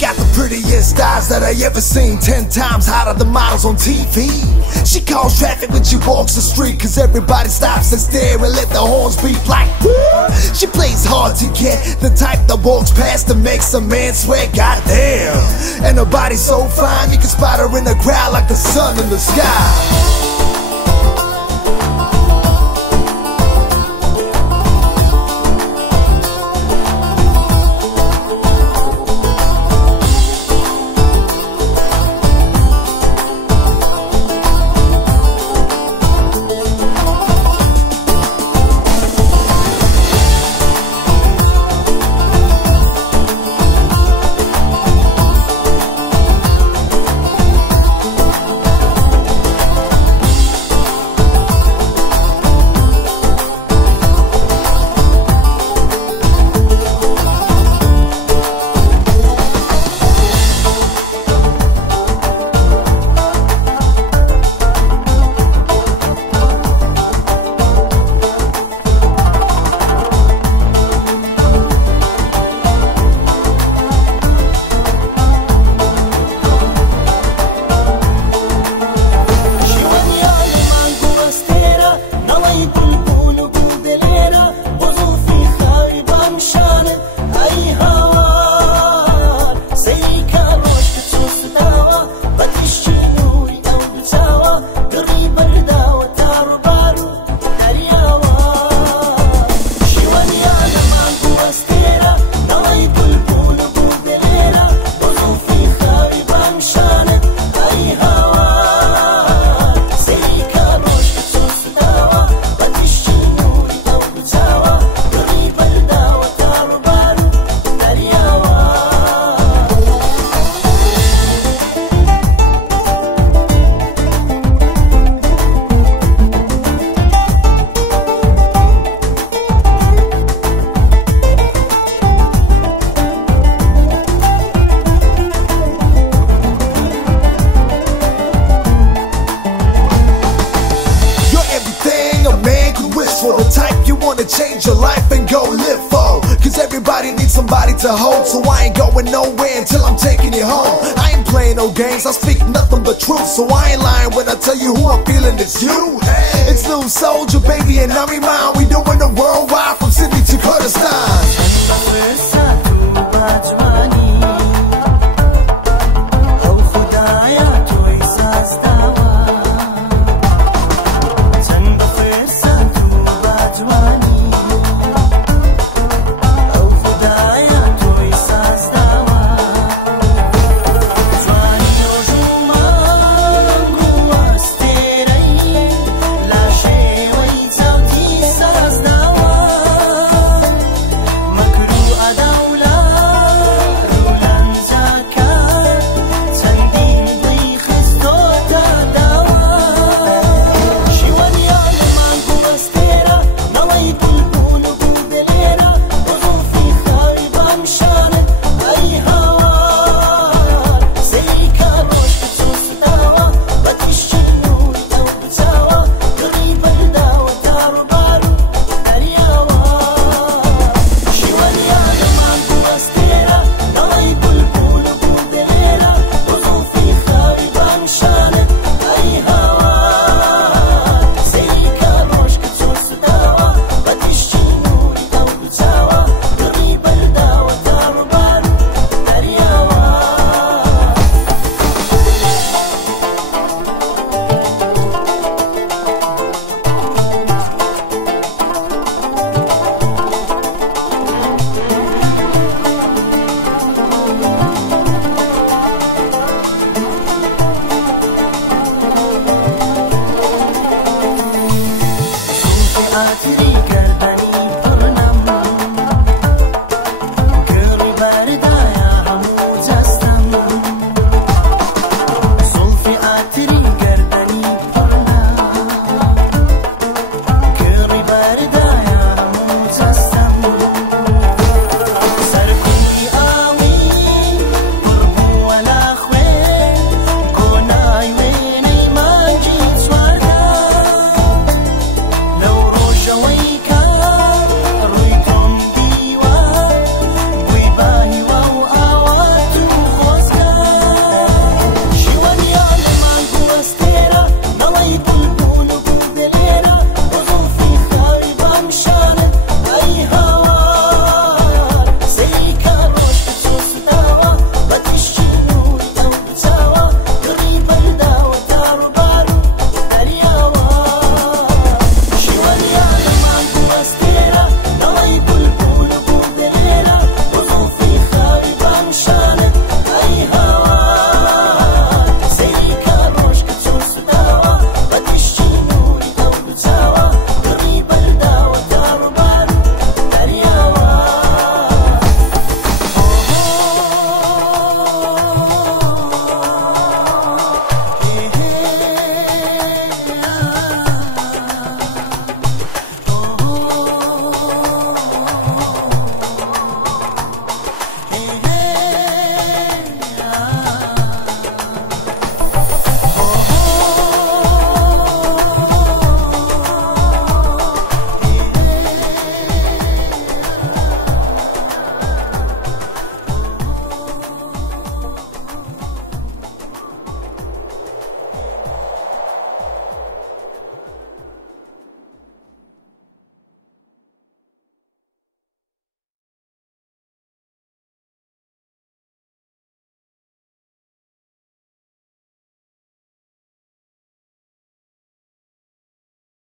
got the prettiest eyes that I ever seen, 10 times hotter than models on TV. She calls traffic when she walks the street, cause everybody stops and stare and let the horns beep like woo. She plays hard to get, the type that walks past and makes a man swear goddamn. And her body's so fine, you can spot her in the crowd like the sun in the sky. For the type you wanna change your life and go live for. Cause everybody needs somebody to hold, so I ain't going nowhere until I'm taking you home. I ain't playing no games, I speak nothing but truth, so I ain't lying when I tell you who I'm feeling, it's you. It's Lil Soldier, baby, and I'm Iman. We doing the worldwide from Sydney to Kurdistan.